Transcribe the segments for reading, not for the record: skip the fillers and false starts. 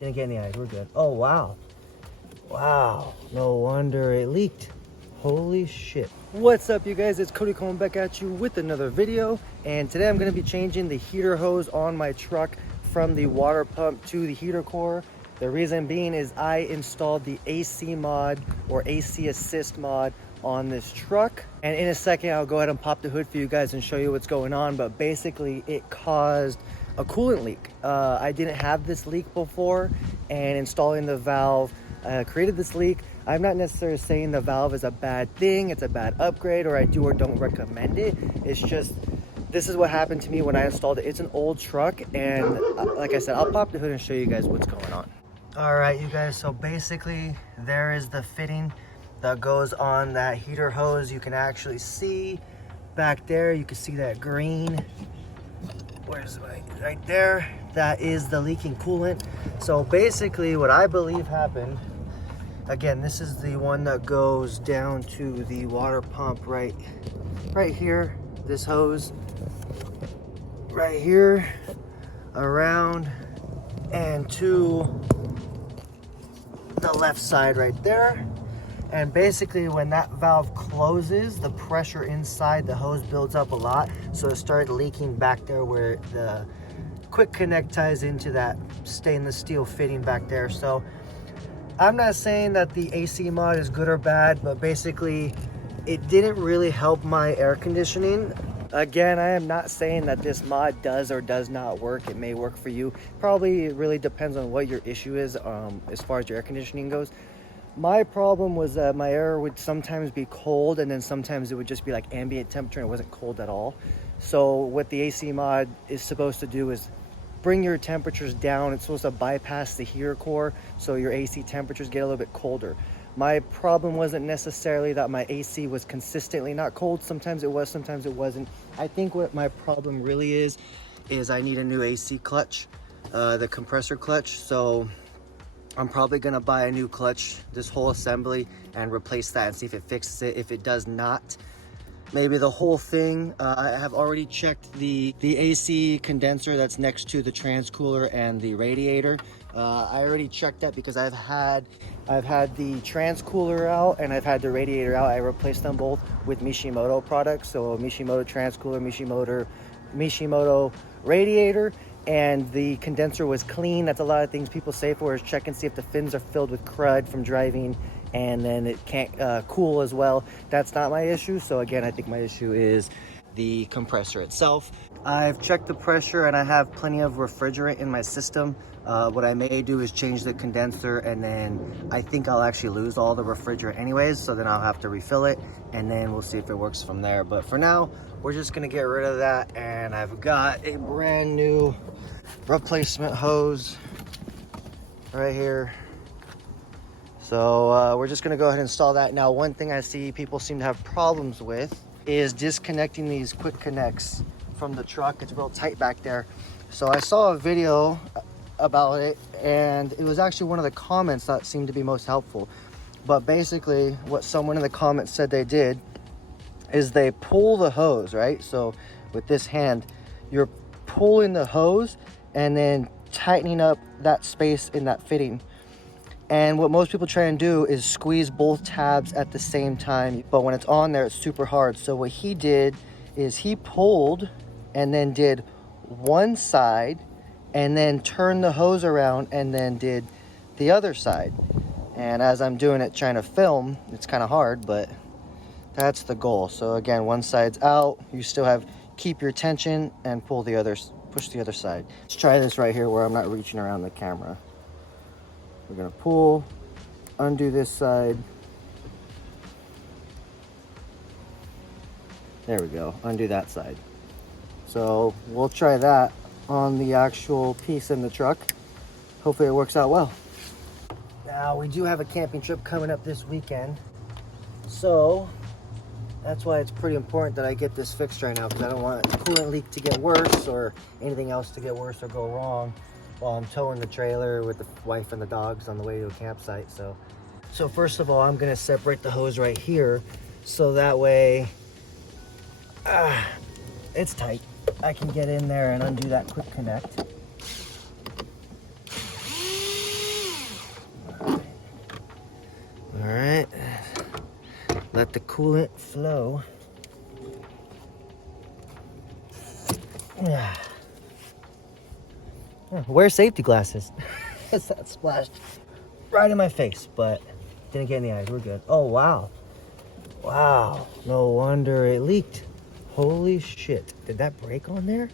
Didn't get any eyes, we're good. Oh, wow. Wow, no wonder it leaked. Holy shit. What's up, you guys? It's Cody coming back at you with another video. And today I'm gonna be changing the heater hose on my truck from the water pump to the heater core. The reason being is I installed the AC mod or AC assist mod on this truck. And in a second, I'll go ahead and pop the hood for you guys and show you what's going on. But basically it caused a coolant leak. I didn't have this leak before, and installing the valve created this leak. I'm not necessarily saying the valve is a bad thing, it's a bad upgrade, or I do or don't recommend it. It's just, this is what happened to me when I installed it. It's an old truck, and like I said, I'll pop the hood and show you guys what's going on. All right, you guys, so basically there is the fitting that goes on that heater hose. You can actually see back there, you can see that green. Where's it? Right there, that is the leaking coolant. So basically what I believe happened, again, this is the one that goes down to the water pump right here, this hose right here, around and to the left side right there. And basically when that valve closes, the pressure inside the hose builds up a lot, so it started leaking back there where the quick connect ties into that stainless steel fitting back there. So I'm not saying that the AC mod is good or bad, but basically it didn't really help my air conditioning. Again, I am not saying that this mod does or does not work. It may work for you. Probably it really depends on what your issue is as far as your air conditioning goes. My problem was that my air would sometimes be cold, and then sometimes it would just be like ambient temperature and it wasn't cold at all. So what the AC mod is supposed to do is bring your temperatures down. It's supposed to bypass the heater core, so your AC temperatures get a little bit colder. My problem wasn't necessarily that my AC was consistently not cold. Sometimes it was, sometimes it wasn't. I think what my problem really is I need a new AC clutch, the compressor clutch. So I'm probably gonna buy a new clutch, this whole assembly, and replace that and see if it fixes it. If it does not, maybe the whole thing. I have already checked the AC condenser that's next to the transcooler and the radiator. I already checked that because I've had the transcooler out and I've had the radiator out. I replaced them both with Mishimoto products, so Mishimoto transcooler, Mishimoto radiator. And the condenser was clean. That's a lot of things people say for is check and see if the fins are filled with crud from driving, and then it can't cool as well. That's not my issue. So again, I think my issue is the compressor itself. I've checked the pressure and I have plenty of refrigerant in my system. What I may do is change the condenser, and then I think I'll actually lose all the refrigerant anyways, so then I'll have to refill it, and then we'll see if it works from there. But for now, we're just gonna get rid of that, and I've got a brand new replacement hose right here. So we're just gonna go ahead and install that. Now, one thing I see people seem to have problems with is disconnecting these quick connects from the truck. It's real tight back there. So I saw a video about it, and it was actually one of the comments that seemed to be most helpful. But basically what someone in the comments said they did is they pull the hose, right? So with this hand, you're pulling the hose and then tightening up that space in that fitting. And what most people try and do is squeeze both tabs at the same time, but when it's on there, it's super hard. So what he did is he pulled and then did one side, and then turned the hose around and then did the other side. And as I'm doing it, trying to film, it's kind of hard, but that's the goal. So again, one side's out, you still have, keep your tension and pull the other, push the other side. Let's try this right here where I'm not reaching around the camera. We're gonna pull, undo this side. There we go, undo that side. So we'll try that on the actual piece in the truck. Hopefully it works out well. Now, we do have a camping trip coming up this weekend, so that's why it's pretty important that I get this fixed right now, because I don't want the coolant leak to get worse or anything else to get worse or go wrong while I'm towing the trailer with the wife and the dogs on the way to a campsite. So first of all, I'm gonna separate the hose right here, so that way it's tight. I can get in there and undo that quick connect. All right, let the coolant flow. Yeah. Wear safety glasses. That splashed right in my face, but didn't get in the eyes. We're good. Oh, wow. Wow. No wonder it leaked. Holy shit. Did that break on there?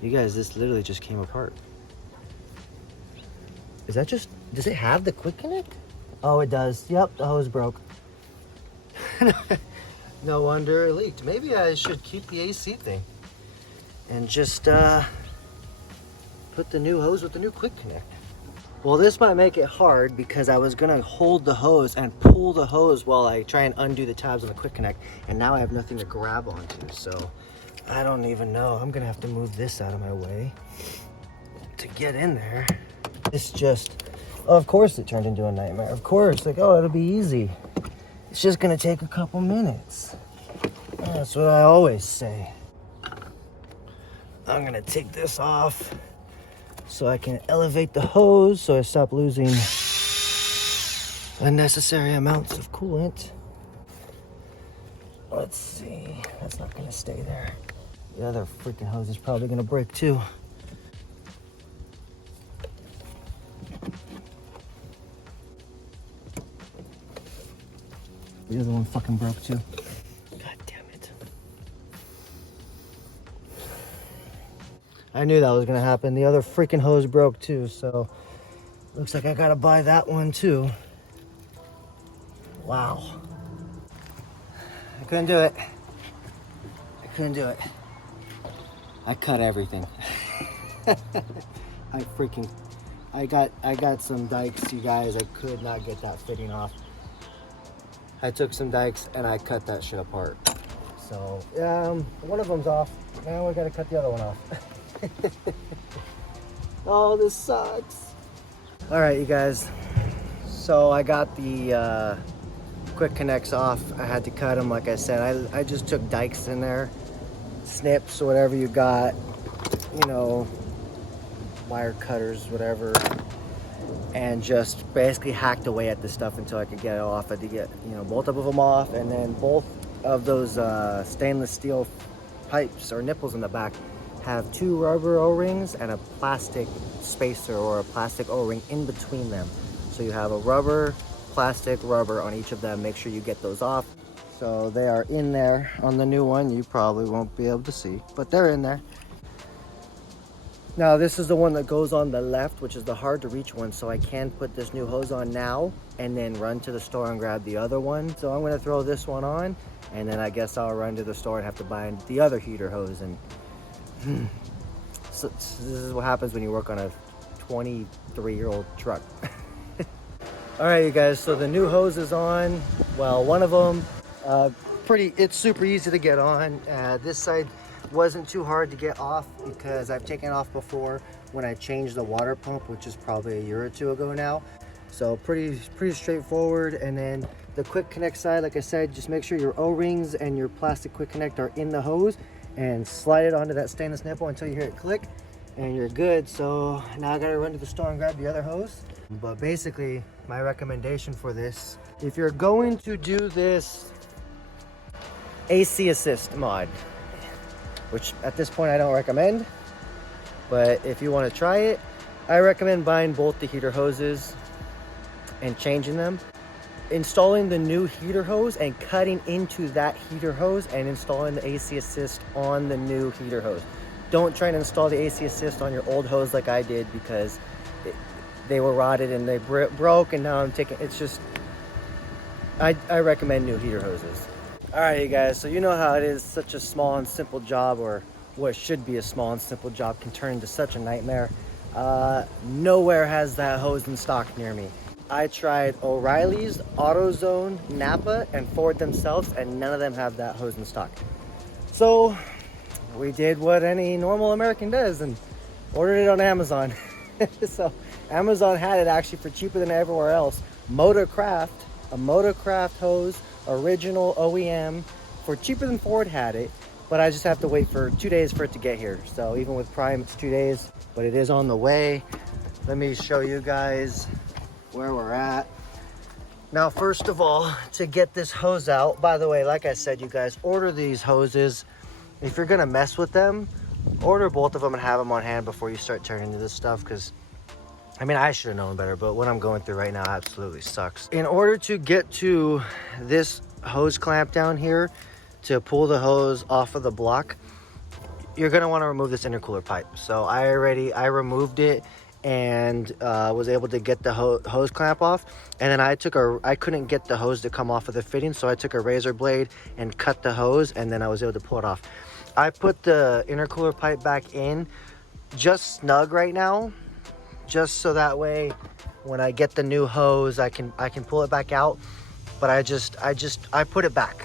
You guys, this literally just came apart. Is that just, does it have the quick connect? Oh, it does. Yep, the hose broke. No wonder it leaked. Maybe I should keep the AC thing and just put the new hose with the new quick connect. Well, this might make it hard because I was gonna hold the hose and pull the hose while I try and undo the tabs on the quick connect, and now I have nothing to grab onto, so I don't even know. I'm gonna have to move this out of my way to get in there. It's just, of course it turned into a nightmare. Of course, like, oh, it'll be easy. It's just gonna take a couple minutes. That's what I always say. I'm gonna take this off so I can elevate the hose so I stop losing unnecessary amounts of coolant. Let's see, that's not gonna stay there. The other freaking hose is probably gonna break too. The other one fucking broke too. God damn it. I knew that was gonna happen. The other freaking hose broke too, so looks like I gotta buy that one too. Wow. I couldn't do it. I couldn't do it. I cut everything. I got some dikes, you guys. I could not get that fitting off. I took some dikes and I cut that shit apart. So, one of them's off. Now we gotta cut the other one off. Oh, this sucks. All right, you guys. So I got the quick connects off. I had to cut them, like I said. I just took dikes in there, snips, whatever you got, you know, wire cutters, whatever, and just basically hacked away at this stuff until I could get it off. I had to get, you know, both of them off, and then both of those stainless steel pipes or nipples in the back have 2 rubber O-rings and a plastic spacer or a plastic O-ring in between them. So you have a rubber, plastic, rubber on each of them. Make sure you get those off. So they are in there. On the new one, you probably won't be able to see, but they're in there. Now this is the one that goes on the left, which is the hard to reach one, so I can put this new hose on now and then run to the store and grab the other one. So I'm gonna throw this one on, and then I guess I'll run to the store and have to buy the other heater hose. And so this is what happens when you work on a 23-year-old truck. All right, you guys, so the new hose is on. Well, one of them, it's super easy to get on. This side wasn't too hard to get off because I've taken off before when I changed the water pump, which is probably a year or two ago now. So pretty straightforward. And then the quick connect side, like I said, just make sure your O-rings and your plastic quick connect are in the hose and slide it onto that stainless nipple until you hear it click and you're good. So now I gotta run to the store and grab the other hose. But basically my recommendation for this, if you're going to do this AC assist mod, which at this point I don't recommend, but if you want to try it, I recommend buying both the heater hoses and changing them, installing the new heater hose and cutting into that heater hose and installing the AC assist on the new heater hose. Don't try to install the AC assist on your old hose like I did, because they were rotted and they broke, and now I'm taking, it's just, I recommend new heater hoses. All right, you guys, so you know how it is. Such a small and simple job, or what should be a small and simple job, can turn into such a nightmare. Nowhere has that hose in stock near me. I tried O'Reilly's, AutoZone, Napa, and Ford themselves, and none of them have that hose in stock. So we did what any normal American does and ordered it on Amazon. So Amazon had it actually for cheaper than everywhere else. Motorcraft, a Motorcraft hose, original OEM, for cheaper than Ford had it, but I just have to wait for 2 days for it to get here. So even with Prime, it's 2 days, but it is on the way. Let me show you guys where we're at. Now, first of all, to get this hose out, by the way, like I said, you guys, order these hoses. If you're gonna mess with them, order both of them and have them on hand before you start turning into this stuff, because I mean, I should have known better, but what I'm going through right now absolutely sucks. In order to get to this hose clamp down here, to pull the hose off of the block, you're gonna wanna remove this intercooler pipe. So I removed it and was able to get the hose clamp off. And then I couldn't get the hose to come off of the fitting, so I took a razor blade and cut the hose, and then I was able to pull it off. I put the intercooler pipe back in just snug right now, just so that way when I get the new hose, I can pull it back out. But I put it back.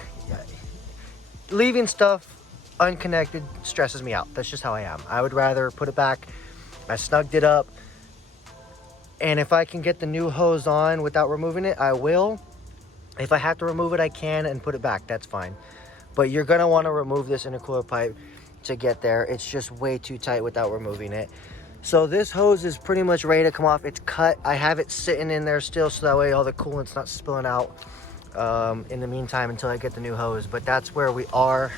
Leaving stuff unconnected stresses me out. That's just how I am. I would rather put it back. I snugged it up, and if I can get the new hose on without removing it, I will. If I have to remove it, I can and put it back. That's fine. But you're gonna want to remove this intercooler pipe to get there. It's just way too tight without removing it. So this hose is pretty much ready to come off. It's cut. I have it sitting in there still, so that way all the coolant's not spilling out in the meantime until I get the new hose. But that's where we are.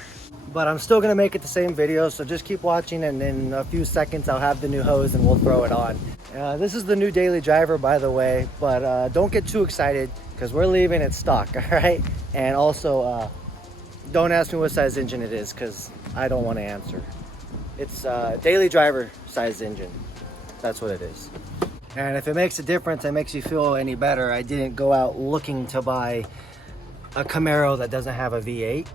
But I'm still gonna make it the same video, so just keep watching, and in a few seconds I'll have the new hose and we'll throw it on. This is the new daily driver, by the way, but don't get too excited because we're leaving it stock, all right? And also, don't ask me what size engine it is because I don't want to answer. It's a daily driver size engine. That's what it is. And if it makes a difference, it makes you feel any better, I didn't go out looking to buy a Camaro that doesn't have a V8.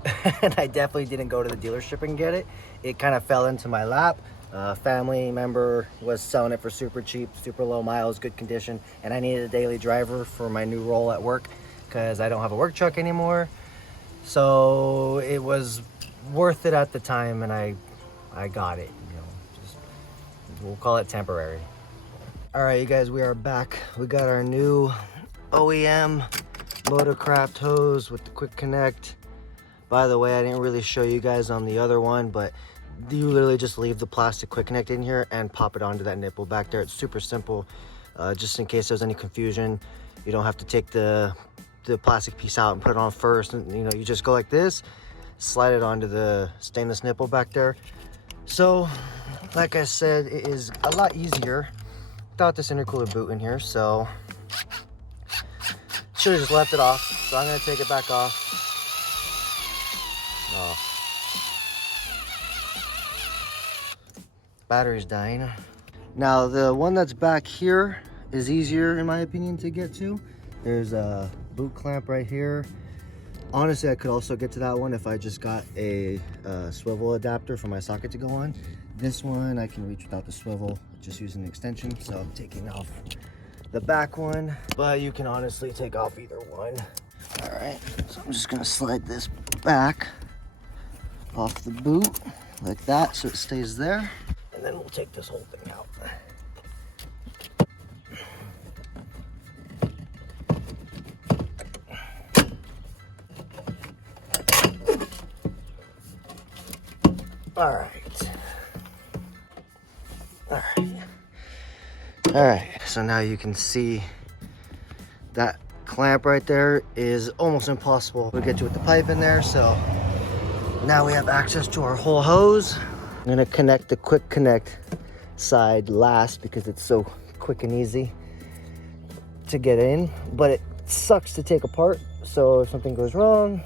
And I definitely didn't go to the dealership and get it. It kind of fell into my lap. A family member was selling it for super cheap, super low miles, good condition, and I needed a daily driver for my new role at work because I don't have a work truck anymore. So it was worth it at the time, and I got it. You know, just we'll call it temporary. All right, you guys, we are back. We got our new OEM Motorcraft hose with the quick connect. By the way, I didn't really show you guys on the other one, but you literally just leave the plastic quick connect in here and pop it onto that nipple back there. It's super simple. Just in case there's any confusion, you don't have to take the plastic piece out and put it on first. And you know, you just go like this, slide it onto the stainless nipple back there. So like I said, it is a lot easier without this intercooler boot in here. So should have just left it off, so I'm gonna take it back off. Oh, battery's dying. Now the one that's back here is easier in my opinion to get to. There's a boot clamp right here. Honestly, I could also get to that one if I just got a swivel adapter for my socket to go on. This one I can reach without the swivel, just using the extension. So I'm taking off the back one, but you can honestly take off either one. All right, so I'm just gonna slide this back off the boot like that so it stays there, and then we'll take this whole thing out. All right. All right, so now you can see that clamp right there is almost impossible to get to with the pipe in there. So now we have access to our whole hose. I'm gonna connect the quick connect side last because it's so quick and easy to get in, but it sucks to take apart. So if something goes wrong,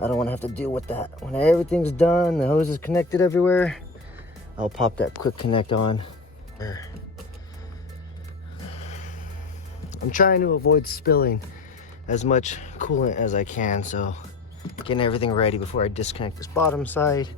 I don't want to have to deal with that. When everything's done, the hose is connected everywhere, I'll pop that quick connect on. I'm trying to avoid spilling as much coolant as I can, so getting everything ready before I disconnect this bottom side.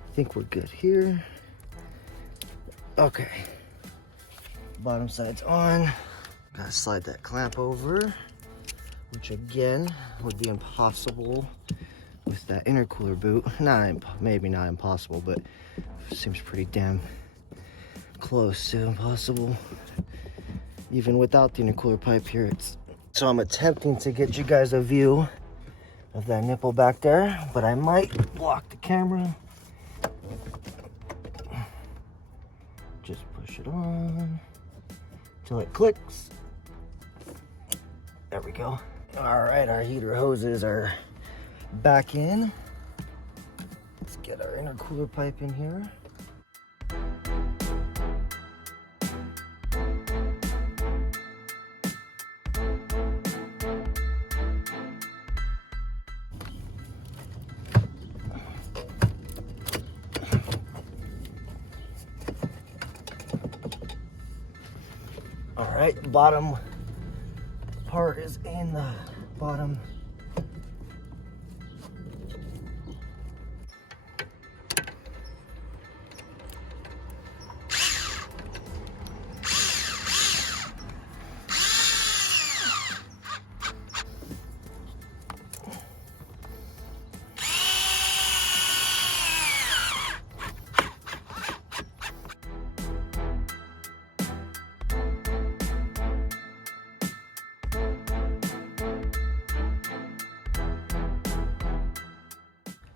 I think we're good here. Okay, bottom side's on. Gotta slide that clamp over, which again would be impossible with that intercooler boot. Maybe not impossible, but seems pretty damn close to impossible. Even without the intercooler pipe here, so I'm attempting to get you guys a view of that nipple back there, but I might block the camera. Just push it on till it clicks. There we go. All right, our heater hoses are back in. Let's get our intercooler pipe in here. All right, the bottom part is in the bottom.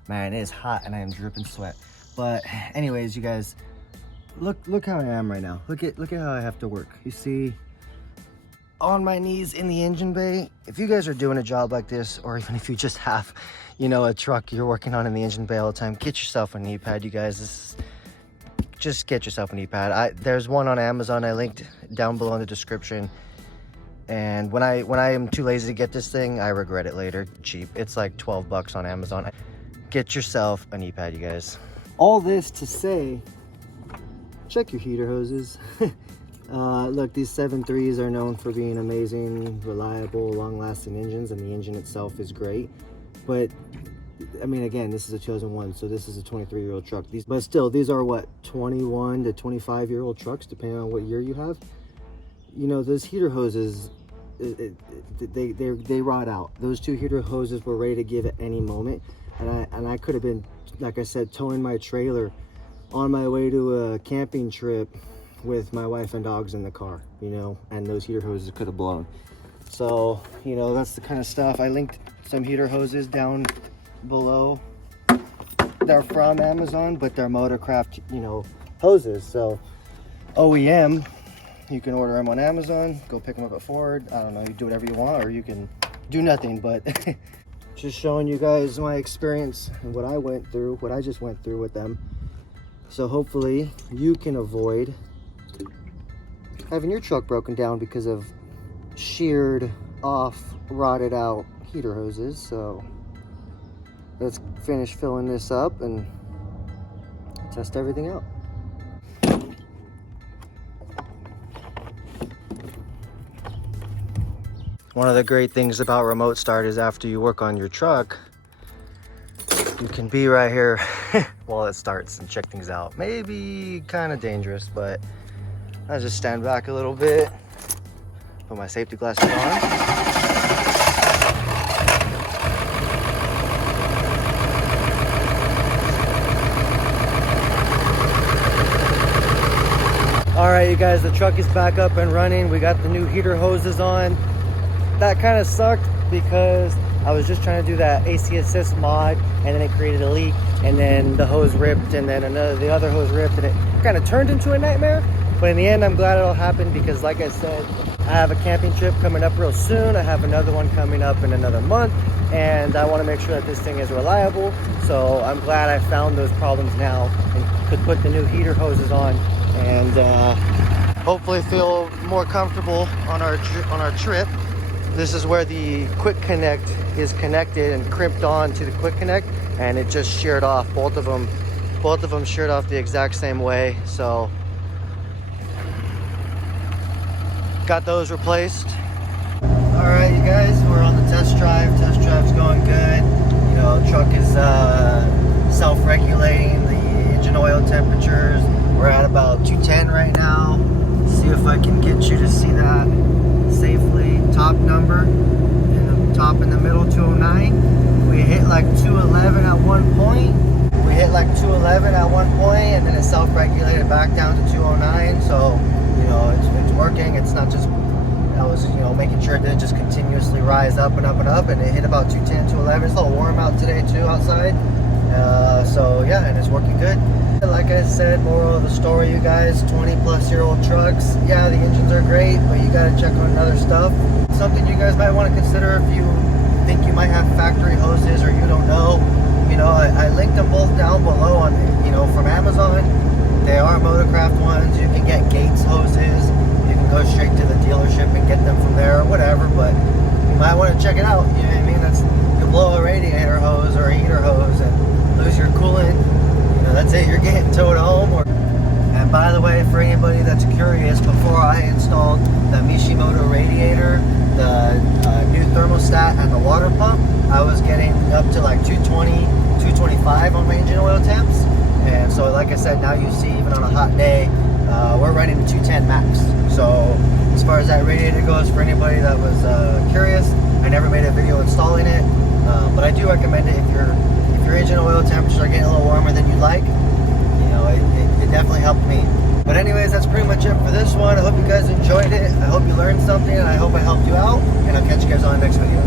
Man, it is hot and I am dripping sweat. But anyways, you guys, look how I am right now. Look at how I have to work. You see, on my knees in the engine bay. If you guys are doing a job like this, or even if you just have, you know, a truck you're working on in the engine bay all the time, get yourself a knee pad, you guys. Just get yourself a knee pad. There's one on Amazon I linked down below in the description. And when I am too lazy to get this thing, I regret it later. Cheap. It's like 12 bucks on Amazon. Get yourself a knee pad, you guys. All this to say, check your heater hoses. Look, these 7.3s are known for being amazing, reliable, long-lasting engines, and the engine itself is great. But I mean, again, this is a 2001, so this is a 23-year-old truck. But still, these are what, 21 to 25-year-old trucks, depending on what year you have. You know, those heater hoses, they rot out. Those two heater hoses were ready to give at any moment. And I could have been, like I said, towing my trailer on my way to a camping trip with my wife and dogs in the car, you know, and those heater hoses could have blown. So, you know, that's the kind of stuff. I linked some heater hoses down below. They're from Amazon, but they're Motorcraft, you know, hoses. So OEM, you can order them on Amazon, go pick them up at Ford. I don't know, you do whatever you want, or you can do nothing, but just showing you guys my experience and what I went through, what I just went through with them. So hopefully you can avoid having your truck broken down because of sheared off, rotted out heater hoses. So let's finish filling this up and test everything out. One of the great things about remote start is after you work on your truck, you can be right here while it starts and check things out. Maybe kind of dangerous, but I just stand back a little bit, put my safety glasses on. All right, you guys, the truck is back up and running. We got the new heater hoses on. That kind of sucked because I was just trying to do that AC assist mod, and then it created a leak, and then the hose ripped, and then the other hose ripped, and it kind of turned into a nightmare. But in the end, I'm glad it all happened because, like I said, I have a camping trip coming up real soon. I have another one coming up in another month, and I want to make sure that this thing is reliable. So I'm glad I found those problems now and could put the new heater hoses on, and hopefully feel more comfortable on our trip. This is where the quick connect is connected and crimped on to the quick connect, and it just sheared off. Both of them sheared off the exact same way. So got those replaced. All right, you guys, we're on the test drive. Test drive's going good. You know, truck is self-regulating the engine oil temperatures. We're at about 210 right now. See if I can get you to see that safely. Top number in the top in the middle, 209. we hit like 211 at one point. We hit like 211 at one point, and then it self-regulated back down to 209. So, you know, it's working. It's not just, I was, you know, making sure it didn't just continuously rise up and up and up, and it hit about 210, 211. It's a little warm out today too outside. So yeah, and it's working good. Like I said, moral of the story, you guys, 20-plus-year-old trucks, yeah, the engines are great, but you got to check on other stuff. Something you guys might want to consider if you think you might have factory hoses or you don't know. You know, I linked them both down below on, you know, from Amazon. They are Motorcraft ones. You can get Gates hoses. You can go straight to the dealership and get them from there or whatever, but you might want to check it out. You know what I mean? You blow a radiator hose or a heater hose and lose your coolant. You know, that's it. You're getting towed home. And by the way, for anybody that's curious, before I installed the Mishimoto radiator, the new thermostat, and the water pump, I was getting up to like 220, 225 on my engine oil temps. And so, like I said, now you see, even on a hot day, we're running 210 max. So as far as that radiator goes, for anybody that was curious, I never made a video installing it, but I do recommend it if your engine oil temperatures are getting a little warmer than you'd like. You know, it definitely helped me. But anyways, that's pretty much it for this one. I hope you guys enjoyed it. I hope you learned something, and I hope I helped you out. And I'll catch you guys on the next video.